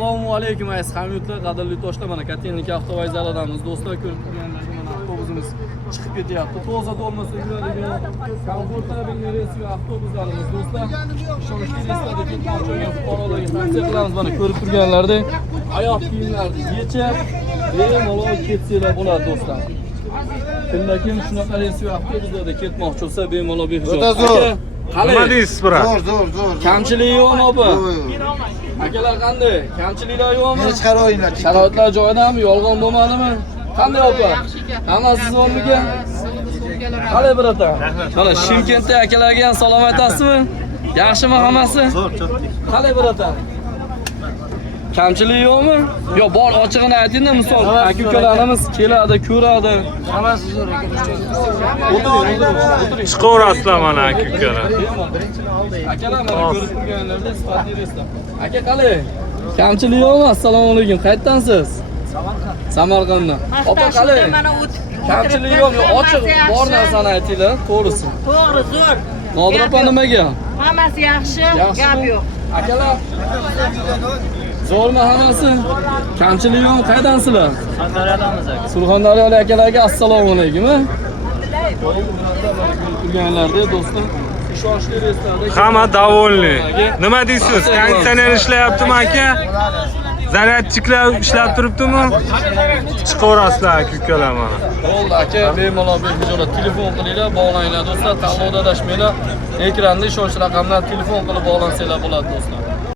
Assalomu alaykum aziz hamyurtlar, qadrli do'stlar, mana Katenlik avtovokzalidamiz. Do'stlar, ko'rib turganlaringiz mana avtobusimiz chiqib ketyapti. Toza bo'lmasa yuradigan komfortable relsli avtobuslarimiz do'stlar. Ishonchli relslarda ketmoqchi bo'lgan fuqarolarga tavsiya qilamiz. Mana ko'rib turganlaridek oyoq kiyimlarni yechib, bemalol ketsanglar bo'ladi do'stlar. Kimda kim shunaqa relsli avtobuslarda ketmoqchi bo'lsa, bemalol behisob. Nima deysiz bura? Zo'r. Kamchiligi yo'qmi opa? Akalar qanday? Kamchiliklar yo'qmi? Hech qaroyinglar. Sharoitlar joyidami? Yolg'on bo'lmadimi? Qanday opa? Hammasi zo'rmikan? Qalay birata? Mana Shimkentda akalarga ham salom aytasizmi? Yaxshimi hammasi? Zo'r, cho'tdik. Qalay birata? Kamchilik yo'qmi? Yo, bor ochig'ini ayting-da, misol aka-ukalarimiz keladi, ko'radi. Hammasi zo'r aka. O'tiring. Chiqaverasizlar mana aka-ukalar. Akalar mana ko'rib turganlarda sifatli reslar. Aka qalay? Kamchilik yo'qmi? Assalomu alaykum. Qayerdansiz? Samarqanddan. Opa qalay? Kamchilik yo'qmi? Ochiq bor narsani aytinglar, to'g'risi. To'g'ri, zo'r. Nodir opa nimaga? Hammasi yaxshi, gap yo'q. Akalar zo'rmi hammasi? Kamchilik yo'qmi? Qaydansizlar? Surxondaryodamiz aka. Surxondaryolik akalarga assalomu alaykum. Turganlarda do'stlar, ishonchli reslarda Hamma davolli. Nima deysiz? Konditsioner ishlayaptimi aka? Zaryadchiklar ishlab turibdimi? Chiqaverasizlar aka-ukalar mana. Bo'ldi aka, bemalol behijolat telefon qilinglar, bog'langlar do'stlar, tanlovda adashmanglar. Ekranda ishonchli raqamlar telefon qilib bog'lansanglar bo'ladi do'stlar.